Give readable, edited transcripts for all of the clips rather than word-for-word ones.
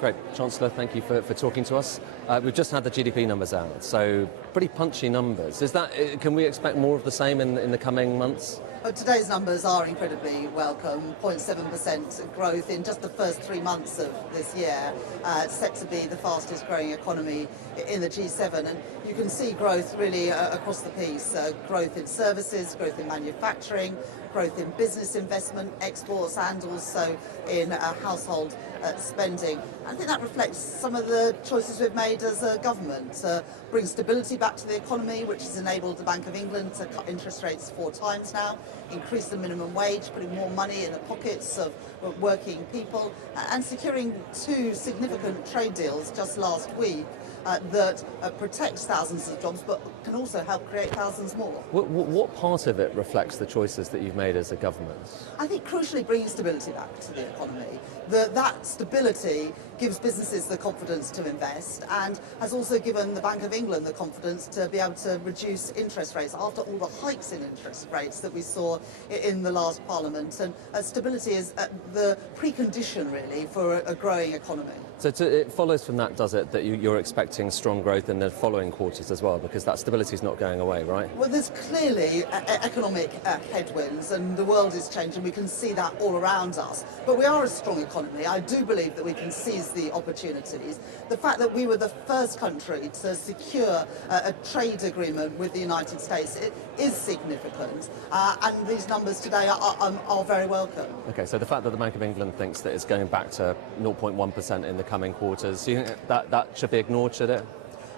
Great. Chancellor, thank you for talking to us. We've just had the GDP numbers out, so pretty punchy numbers. Can we expect more of the same in the coming months? Today's numbers are incredibly welcome. 0.7% growth in just the first 3 months of this year. It's set to be the fastest growing economy in the G7, and you can see growth really across the piece. Growth in services, growth in manufacturing, growth in business investment, exports, and also in household spending. I think that reflects some of the choices we've made as a government. Bring stability back to the economy, which has enabled the Bank of England to cut interest rates 4 times now, increase the minimum wage, putting more money in the pockets of working people, and securing 2 significant trade deals just last week that protects thousands of jobs but can also help create thousands more. What part of it reflects the choices that you've made as a government? I think crucially bringing stability back to the economy. That stability gives businesses the confidence to invest and has also given the Bank of England the confidence to be able to reduce interest rates after all the hikes in interest rates that we saw in the last Parliament. And stability is the precondition really for a growing economy. So it follows from that, does it, that you're expecting strong growth in the following quarters as well, because that stability is not going away, right? Well, there's clearly economic headwinds, and the world is changing. We can see that all around us. But we are a strong economy. I do believe that we can seize the opportunities. The fact that we were the first country to secure a trade agreement with the United States is significant, and these numbers today are very welcome. Okay, so the fact that the Bank of England thinks that it's going back to 0.1% in the coming quarters, do you think that should be ignored, should it?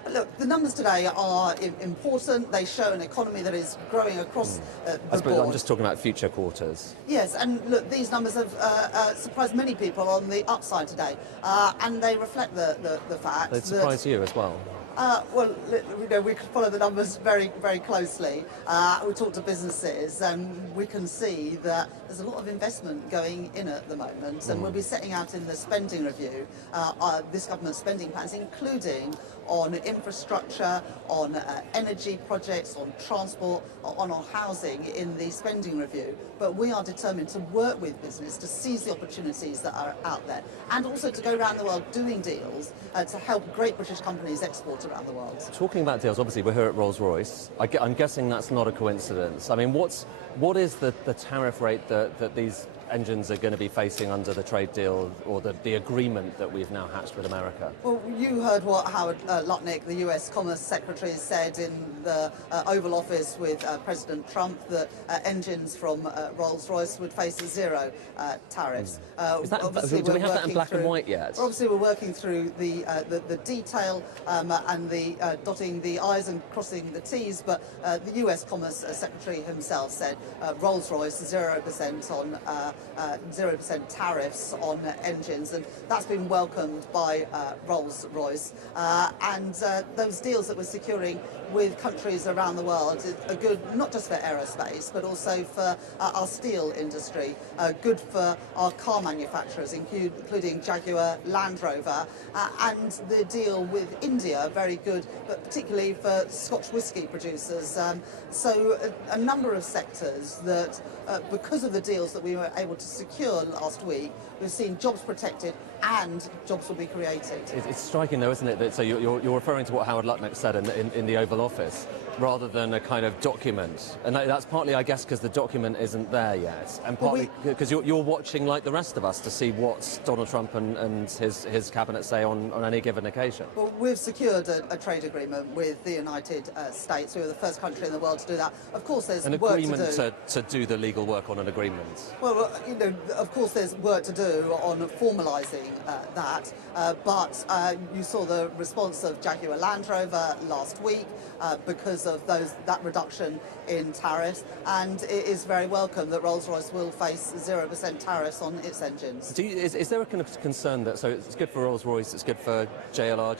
Look, the numbers today are important. They show an economy that is growing across the board. I'm just talking about future quarters. Yes, and look, these numbers have surprised many people on the upside today, and they reflect the fact They surprise you as well. Well, we can follow the numbers very, very closely. We talk to businesses and we can see that there's a lot of investment going in at the moment, and we'll be setting out in the spending review this government's spending plans, including on infrastructure, on energy projects, on transport, on housing in the spending review. But we are determined to work with business to seize the opportunities that are out there, and also to go around the world doing deals to help great British companies export around the world. Talking about deals, obviously we're here at Rolls-Royce. I'm guessing that's not a coincidence. I mean, what is the tariff rate that these engines are going to be facing under the trade deal or the agreement that we've now hatched with America? Well, you heard what Howard Lutnick, the US Commerce Secretary, said in the Oval Office with President Trump, that engines from Rolls-Royce would face 0 tariffs. Do we have that in black and white yet? Obviously, we're working through the detail and the dotting the I's and crossing the T's, but the US Commerce Secretary himself said Rolls-Royce 0% on 0% tariffs on engines, and that's been welcomed by Rolls-Royce. And those deals that we're securing with countries around the world are good not just for aerospace but also for our steel industry, good for our car manufacturers including Jaguar, Land Rover, and the deal with India, very good, but particularly for Scotch whisky producers. So a number of sectors that because of the deals that we were able to secure last week, we've seen jobs protected and jobs will be created. It's striking though, isn't it, that so you're referring to what Howard Lutnick said in the Oval Office rather than a kind of document, and that's partly, I guess, because the document isn't there yet, and partly because you're watching like the rest of us to see what Donald Trump and his cabinet say on any given occasion. Well, we've secured a trade agreement with the United States. We were the first country in the world to do that. Of course, there's an work to do. An agreement to do the legal work on an agreement. Well, of course, there's work to do on formalising that, but you saw the response of Jaguar Land Rover last week because of that reduction in tariffs, and it is very welcome that Rolls-Royce will face 0% tariffs on its engines. Is there a kind of concern that, so it's good for Rolls-Royce, it's good for Jaguar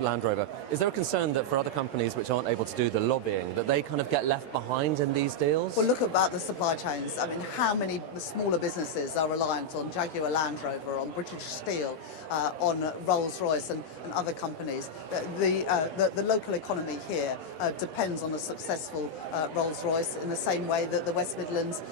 Land Rover, is there a concern that for other companies which aren't able to do the lobbying, that they kind of get left behind in these deals? Well, look about the supply chains. I mean, how many smaller businesses are reliant on Jaguar Land Rover, on British Steel, on Rolls-Royce and other companies? The local economy here depends on a successful Rolls-Royce in the same way that the West Midlands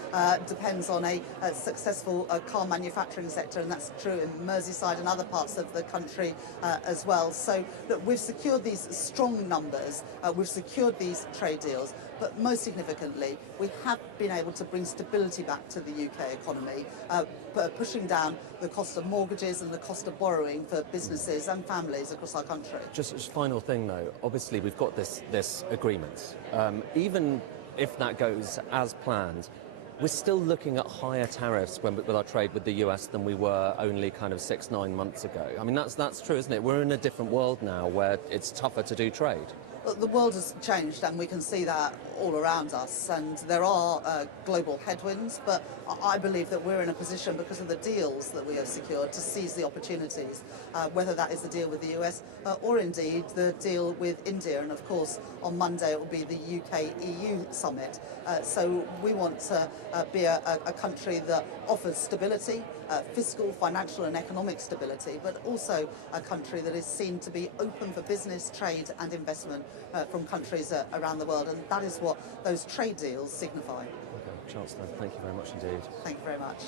depends on a successful car manufacturing sector, and that's true in Merseyside and other parts of the country as well. So look, we've secured these strong numbers, we've secured these trade deals, but most significantly, we have been able to bring stability back to the UK economy, pushing down the cost of mortgages and the cost of borrowing for businesses and families across our country. Just final thing though, obviously we've got this agreement. Even if that goes as planned, we're still looking at higher tariffs with our trade with the US than we were only kind of 6-9 months ago. I mean, that's true, isn't it? We're in a different world now where it's tougher to do trade. Well, the world has changed, and we can see that all around us, and there are global headwinds, but I believe that we're in a position, because of the deals that we have secured, to seize the opportunities, whether that is the deal with the US or indeed the deal with India. And of course, on Monday it will be the UK-EU summit. So we want to be a country that offers stability, fiscal, financial and economic stability, but also a country that is seen to be open for business, trade and investment from countries around the world, and that is what those trade deals signify. Okay, Chancellor, thank you very much indeed. Thank you very much.